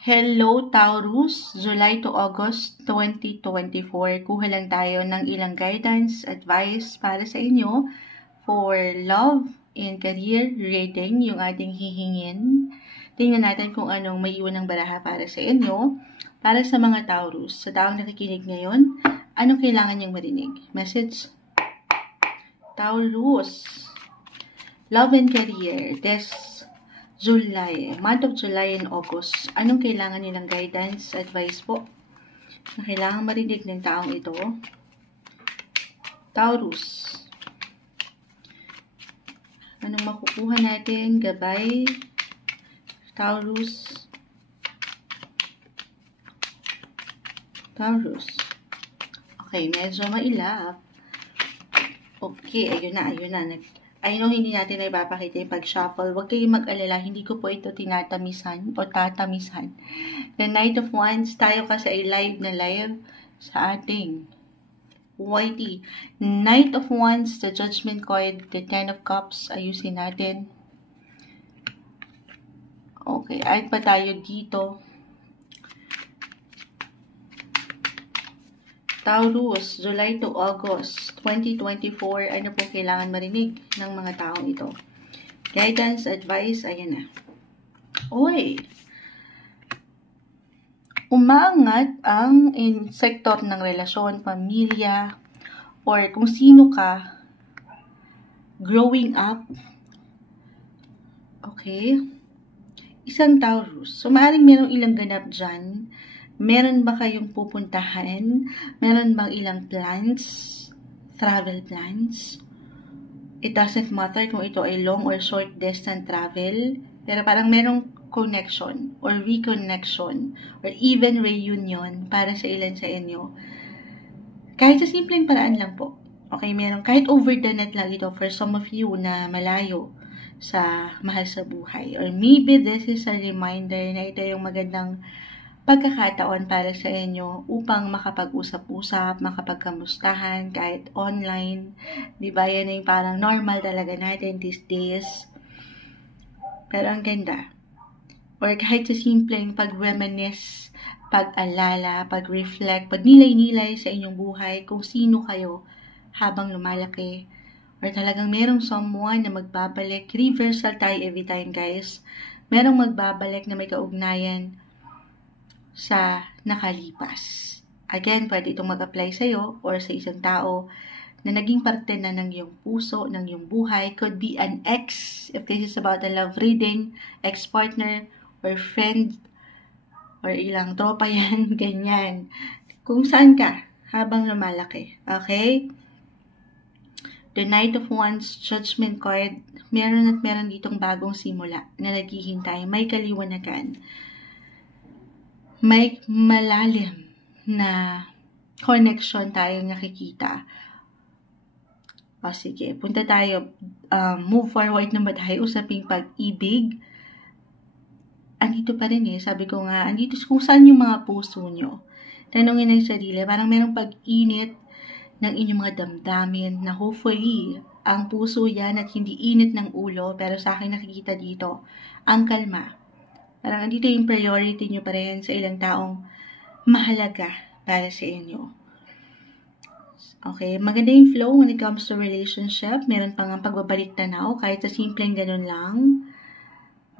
Hello Taurus, July to August 2024. Kuha lang tayo ng ilang guidance, advice para sa inyo for love and career reading, yung ating hihingin. Tingnan natin kung anong may iwan ng baraha para sa inyo. Para sa mga Taurus, sa taong nakikinig ngayon, anong kailangan niyang marinig? Message? Taurus, love and career, July, month of July and August. Anong kailangan nilang guidance, advice po na kailangan marinig ng taong ito? Taurus. Anong makukuha natin? Gabay. Taurus. Taurus. Okay, medyo mailap. Okay, ayun na. I know hindi natin na ipapakita yung pag-shuffle. Huwag kayong mag-alala. Hindi ko po ito tinatamisan o tatamisan. The Knight of Wands, tayo kasi ay live sa ating YT. Knight of Wands, the Judgment Card, the Ten of Cups, ayusin natin. Okay, add pa tayo dito. Taurus, July to August 2024, ano po kailangan marinig ng mga taong ito? Guidance, advice, ayan na. Oy! Umaangat ang sektor ng relasyon, pamilya, or kung sino ka, growing up. Okay? Isang Taurus. So, maaaring merong ilang ganap dyan. Meron ba kayong pupuntahan? Meron bang ilang plans? Travel plans? It doesn't matter kung ito ay long or short distance travel. Pero parang merong connection or reconnection or even reunion para sa ilan sa inyo. Kahit sa simpleng paraan lang po. Okay, meron. Kahit over the net lang ito for some of you na malayo sa mahal sa buhay. Or maybe this is a reminder na ito yung magandang pagkakataon para sa inyo upang makapag-usap-usap, makapagkamustahan kahit online. Diba? Yan yung parang normal talaga natin these days. Pero ang ganda. Or kahit sa simpleng pag-reminisce, pag-alala, pag-reflect, pag-nilay-nilay sa inyong buhay kung sino kayo habang lumalaki. Or talagang merong someone na magbabalik. Reversal tayo every time, guys. Merong magbabalik na may kaugnayan sa nakalipas. Again, pwede itong mag-apply sa'yo or sa isang tao na naging parte na ng iyong puso, ng iyong buhay. Could be an ex, if this is about a love reading, ex-partner, or friend, or ilang tropa yan, ganyan. Kung saan ka, habang lumalaki. Okay? The Knight of Wands, Judgment Card, meron ditong bagong simula na naghihintay. May kaliwanagan. May malalim na connection tayong nakikita. O sige, punta tayo. Move forward na ba tayo? Usaping pag-ibig. Andito pa rin sabi ko nga, andito kung saan yung mga puso nyo. Tanungin ng sarili, parang merong pag-init ng inyong mga damdamin na hopefully, ang puso yan at hindi init ng ulo, pero sa akin nakikita dito, ang kalma. Parang andito yung priority nyo pa rin sa ilang taong mahalaga para sa inyo. Okay, maganda yung flow when it comes to relationship. Meron pang ang pagbabalik tanaw, kahit sa simpleng ganun lang.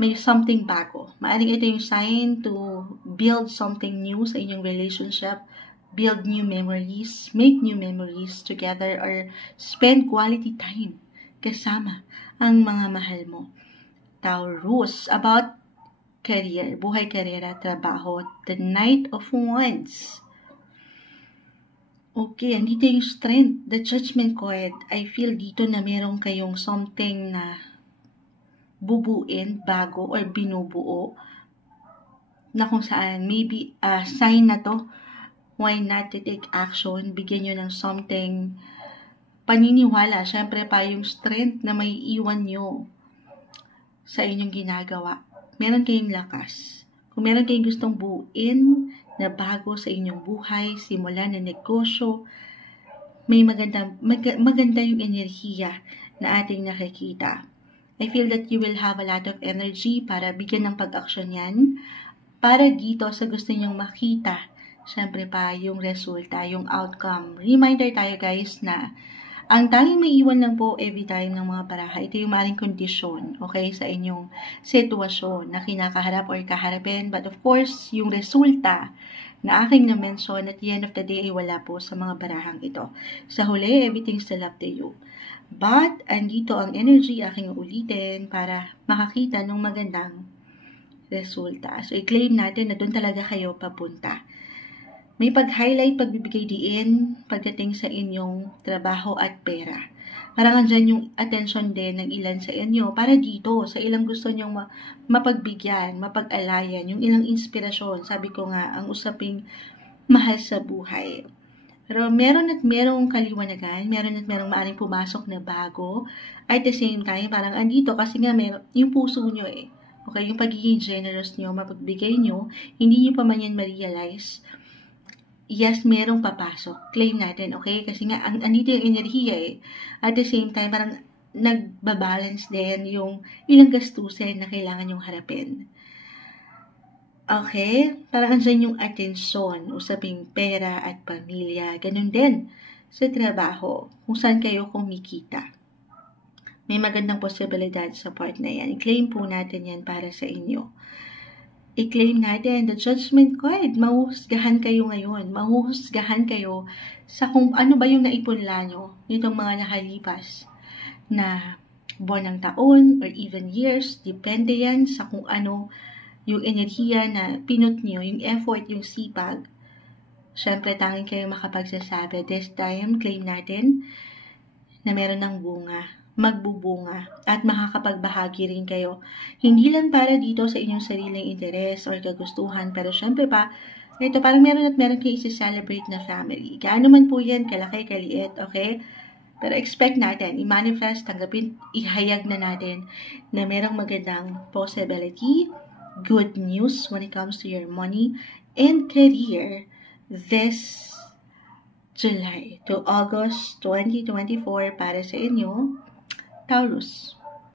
May something bago. Maaring ito yung sign to build something new sa inyong relationship. Build new memories, make new memories together, or spend quality time kasama ang mga mahal mo. Taurus, about career, buhay, karera, trabaho, the Knight of Wands. Okay, andito yung strength, the Judgment Card. I feel dito na meron kayong something na bubuin, bago, or binubuo, na kung saan, maybe sign na to, why not to take action, bigyan nyo ng something, paniniwala, syempre pa yung strength na may iwan nyo sa inyong ginagawa. Meron kayong lakas. Kung meron kayong gustong buuin na bago sa inyong buhay, simula na negosyo, may maganda yung enerhiya na ating nakikita. I feel that you will have a lot of energy para bigyan ng pag-aksyon yan. para dito sa gusto nyong makita. Siyempre pa, yung resulta, yung outcome. Reminder tayo guys na ang tanging may iwan lang po every time ng mga baraha, ito yung maaaring kondisyon, okay, sa inyong sitwasyon na kinakaharap or kaharapin. But of course, yung resulta na aking na-mention at the end of the day ay wala po sa mga barahang ito. Sa huli, everything's still up to you. But, andito ang energy, aking ulitin para makakita ng magandang resulta. So, i-claim natin na doon talaga kayo papunta. May pag-highlight, pagbibigay diin pagdating sa inyong trabaho at pera. Parang andyan yung attention din ng ilan sa inyo para dito, sa ilang gusto nyong mapagbigyan, mapag-alayan, yung ilang inspirasyon. Sabi ko nga, ang usaping mahal sa buhay. Pero meron at merong kaliwanagan, meron at merong maaaring pumasok na bago. At the same time, parang andito kasi nga meron, yung puso nyo eh. Okay, yung pagiging generous nyo, mapagbigay nyo, hindi nyo pa man yan ma-realize. Yes, merong papasok. Claim natin, okay? Kasi nga, andito yung enerhiya eh. At the same time, parang nagbabalance din yung ilang gastusin na kailangan yung harapin. Okay? Parang andyan yung atensyon, usaping pera at pamilya. Ganun din sa trabaho, kung saan kayo kumikita. May magandang posibilidad sa part na yan. I-claim po natin yan para sa inyo. I-claim natin the judgment card. Mahuhusgahan kayo ngayon. Mahuhusgahan kayo sa kung ano ba yung naipunla nyo nitong mga nakalipas na buwan ng taon or even years. Depende yan sa kung ano yung enerhiya na pinut nyo, yung effort, yung sipag. Siyempre, tanging kayo makapagsasabi. This time, claim natin na meron ng bunga, magbubunga, at makakapagbahagi rin kayo. Hindi lang para dito sa inyong sariling interes or kagustuhan, pero syempre pa, ito parang meron kayo isi-celebrate na family. Gaano man po yan, kalaki, kaliit, okay? Pero expect natin, i-manifest, tanggapin, ihayag na natin na merong magandang possibility, good news when it comes to your money and career this July to August 2024 para sa inyo, Taurus.